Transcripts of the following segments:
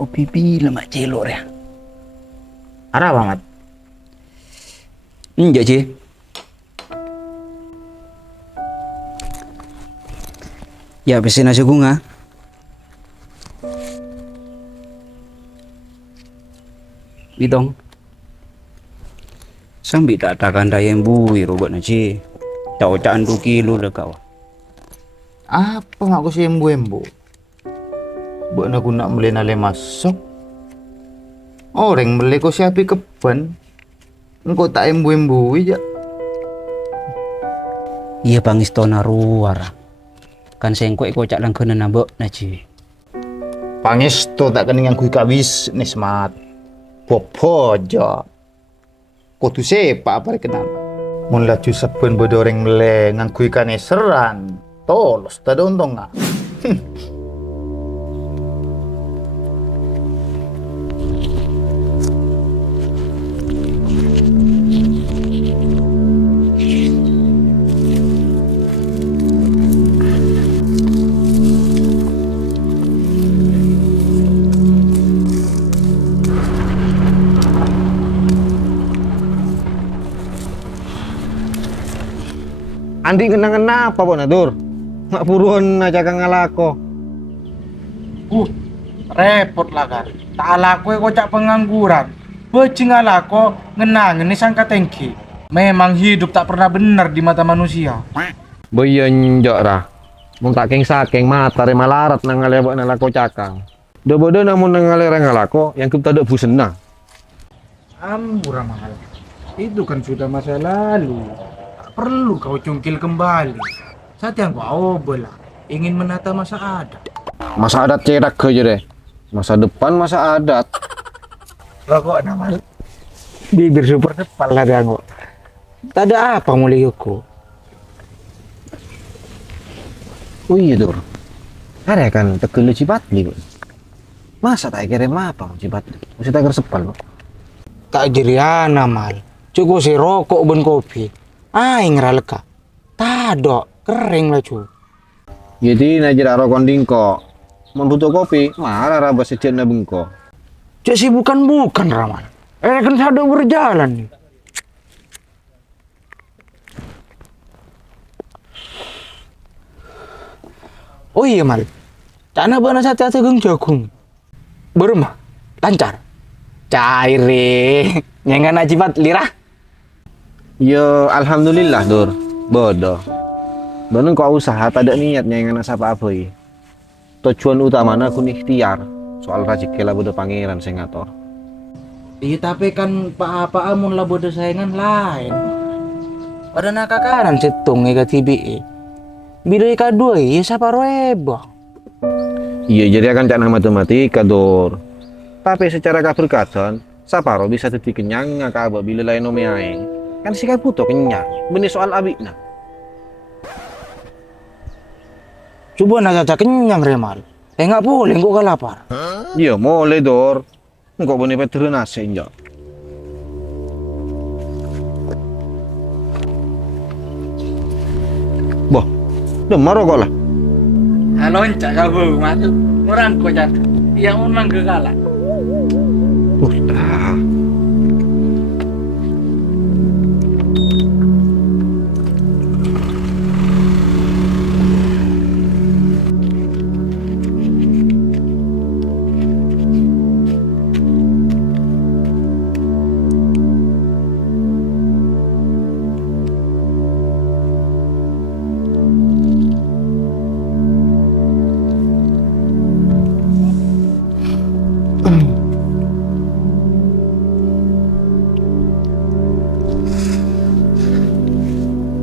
kopi lemak celor ya. Arah banget. Enggak sih. Ya pesen nasi bunga. Bidong. Sambil tak takkan dayang bui robot nasi. Tak ocaan 2 kilo dah kau. Apa mak ko embo? Buat nak guna beli nale masuk. Orang beli ko siapi keban. Engkau tak embo aja. Iya pangistona ruar. Kan sengkok kocak langkena nambok nasi. Pangesto tak keningan kui kabis nismat. Popo aja. Kau tu sepak apa kenal? Mun laju saben bodoreng mele ngangkui kane seran. Tolos tak untung nggak? Andi kena apa Pak Nadur? Mak buruan aja kang ngalako. Repot lah kan. Tak laku kocak pengangguran. Becing alako ngenang ini sangka tengki. Memang hidup tak pernah benar di mata manusia. Boyen njok ra. Mung tak keng sakeng mata re malarat nang ngalebok nang lako cakang. Dobodo namun nang ngalere ngalako yang kita dak busena. Ambura mahal. Itu kan sudah masa lalu. Tak perlu kau cungkil kembali. Saat yang kau belah ingin menata masa adat. Masa adat cerak aja deh. Masa depan masa adat. Rokok nama bibir super sepal lah dia kok. Tak ada apa mulai aku. Oh iya Dur. Ada kan tekelu Cipatli kok. Masa tak kirim apa Cipatli? Mesti tak sepal kok. Tak jeriana mal. Cukup si rokok ben kopi. Aing raleka. Tado kering lah cu. Jadi najar rokok dingko. Mun butuh kopi, marah ra basa cenah bengko. Cek sih bukan Ramal. Kan sado berjalan nih. Oh iya mal. Cana bana sate geng jagung. Bermah lancar. Caire. Nyengan ajibat lirah. Ya alhamdulillah Dur. Bodoh. Bener kok usaha tak ada niatnya yang anak apa apa ya. Tujuan utamanya aku ikhtiar. Soal rezeki lah bodoh pangeran saya ngatur. Iya tapi kan apa amun lah bodoh saingan lain. Pada nakakaran situng ika TBE. Bila ika dua ya siapa roeba. Iya jadi akan cak matematika Dur. Tapi secara kaberkasan, siapa bisa jadi kenyang ngakaba bila lain omeai. Kan sih kan butuh kenyang. Benih soal abikna. Coba nak caca kenyang Remal. Nggak boleh, kok gak lapar. Iya boleh Dor. Engkau boleh petir nasi enggak. Boh, demar kok lah. Halo, cak kabu, masuk. Murang kok jan. Yang unang gegala. Dah.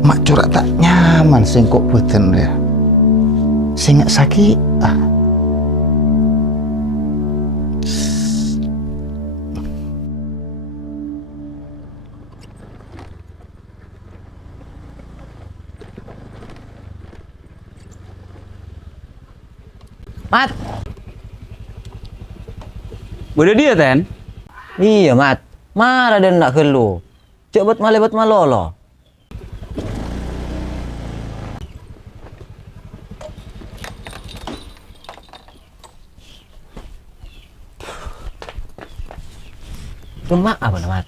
Mak curak tak nyaman sing kok boten ya. Sing gak sakit. Mat. Udah dia ten? Iya mat, marah dan nak kelu. Cek buat malolo. Cuma apa mat?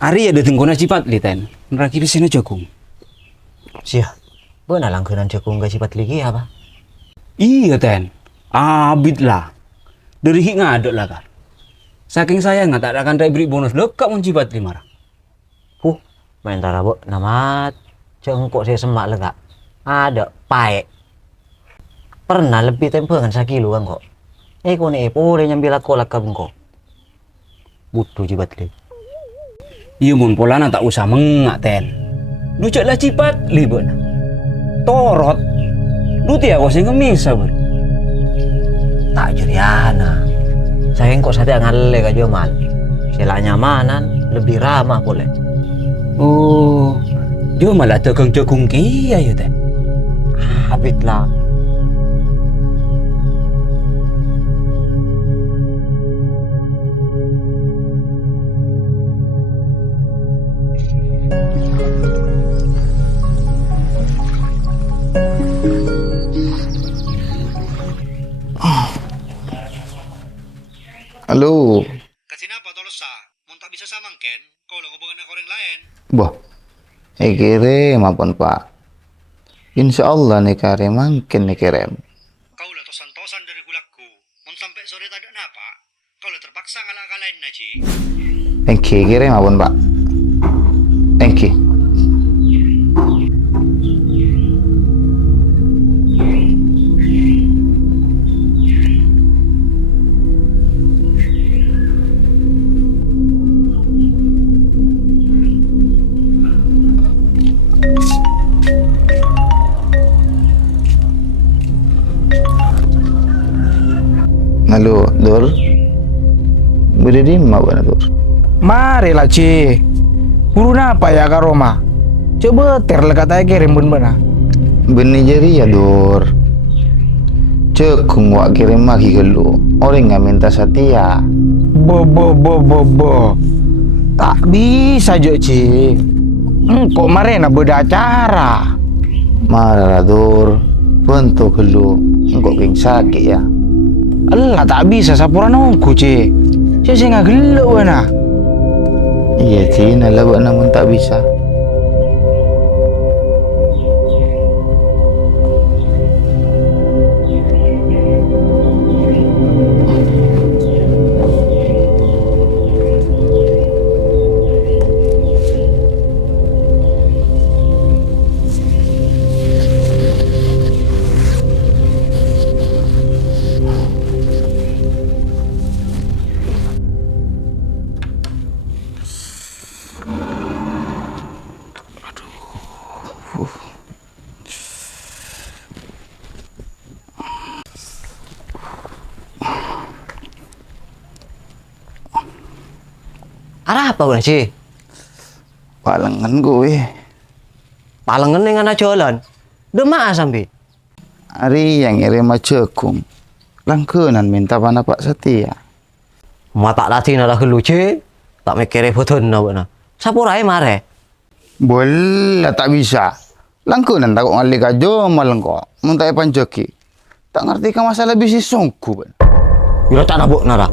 Ari ada tenggona cipat liten. Neraki pesena jagung. Sia. Benar langkeunan cekung gak sifat lagi apa? Iya ten. Abid lah. Dari hik ngadok lah kan. Saking sayang tak akan beri bonus lekak mencipat 5 Main tarabo namat. Cengkok saya semak lega. Ada paek. Pernah lebih tempengan sakilo kan kok. Kau nih boleh nyambil aku lah kau. Butuh jibat li. Iya mun polana tak usah mengak ten. Lucak lah cipat libet. Torot. Lu tiap kau sing ngemis sabar. Tak jeriana. Saya kok sate ngalle ka Jomal. Sela nyamanan, lebih ramah boleh. Oh, dia malah tegang jagung kia ya ten. Habis lah. Halo. Kasih apa tolong mau tak bisa samangken, kau lo ngobongan orang lain. Boh. Kere maupun Pak. Insya Allah nih kare mangkin nih kirim. Kau lah tosan-tosan dari kulakku. Mau sampai sore tak ada napa. Kau lah terpaksa ngalah-ngalahin naci. Thank you kirim maupun Pak. Thank you. Halo, Dor. Boleh di mana, Dor? Mari lah Ci. Buru apa ya kak Roma? Coba terlekat aja kirim bun-buna. Benih jari ya, Dor. Cekung wak kirim lagi ke lu. Orang nggak minta setia. Bo. Tak bisa jo Ci. Kok marena beda acara. Marah, Dor. Bentuk ke lu. Engkau keng sakit ya. Allah tak bisa sapuran nongku Ci. Saya nggak gelo wana. Iya, Ci. Nalabak namun tak bisa. Arah apa udah Ci? Palengan gue. Palengan dengan jalan. Demak sampai. Hari yang ngirim cekung. Langkenan minta pana Pak Setia. Mata latih nada gelu Ci. Tak mikir foto na. Sapurai mare. Boleh tak bisa. Langkenan tak kok ngalik aja malang kok. Muntai panjaki. Tak ngerti ke masalah bisnis songku. Bila tak nabuk nara.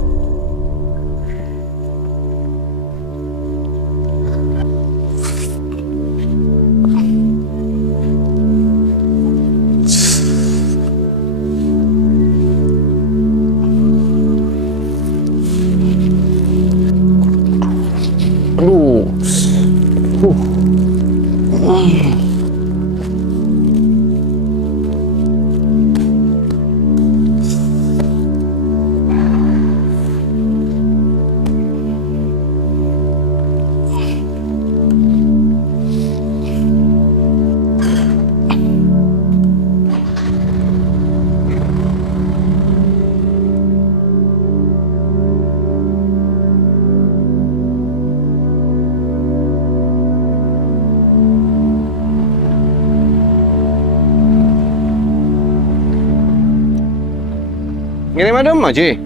Ngirim ada mah, Ci?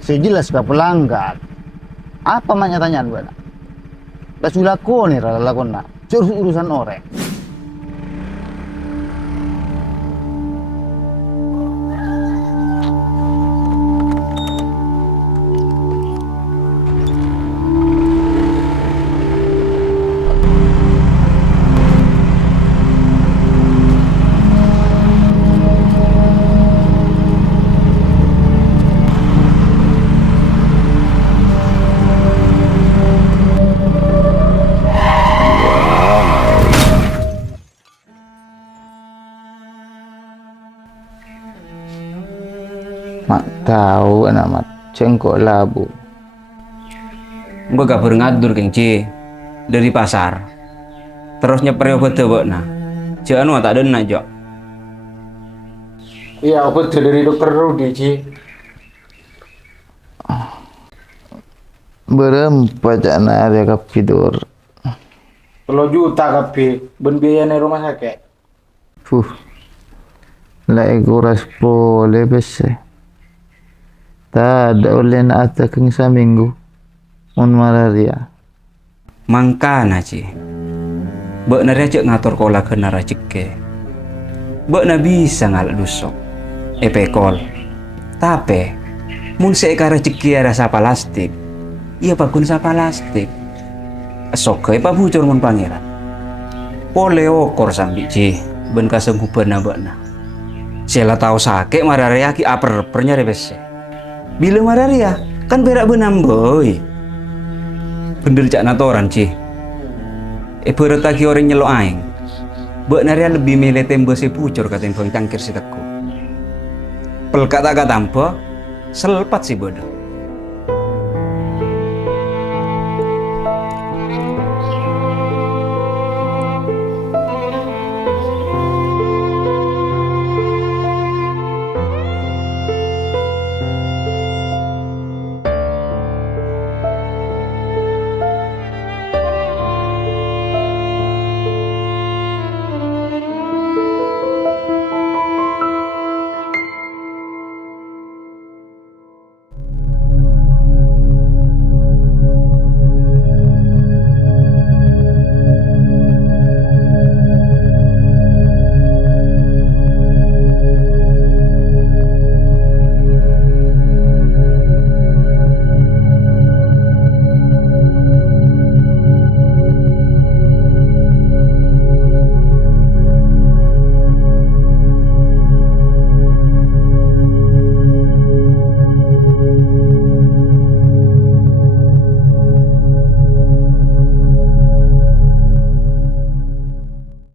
Sejelas ke pelanggan. Apa maknya tanyaan gue? Basulah ko nih rala lakon na. Urusan orang. tahu anak mat cengkok labu. Gue gak ngatur gengci dari pasar. Terus nyeper obat na. Jangan tak ada nak jok. Iya, obat dari dokter Rudi, Ci. Berempat anak ada kapidur. 10 juta kapi, ben biayanya rumah sakit. Lah kuras boleh besar. Tak ada oleh nak atakeng seminggu. Malaria. Mangkana ci. Bek na recek ngatur kola kena racike. Bek na bisa ngalak dusok. Epekol. Tapi mun seeka raciki ada sa plastik. Iya pakun sa plastik. Sok pa bucur mun pangeran. Pole okor sambi ci. Ben kasenghupan na bek na. Sela tahu sakit malaria ki aper-pernya rebese. Bila malaria kan berak benam boy. Bener cak natoran ci. Berat lagi orang nyelok aing. Bek naria lebih milih tembok si pucur kata tembok cangkir si teku. Pel kata-kata tanpa selepat si bodoh.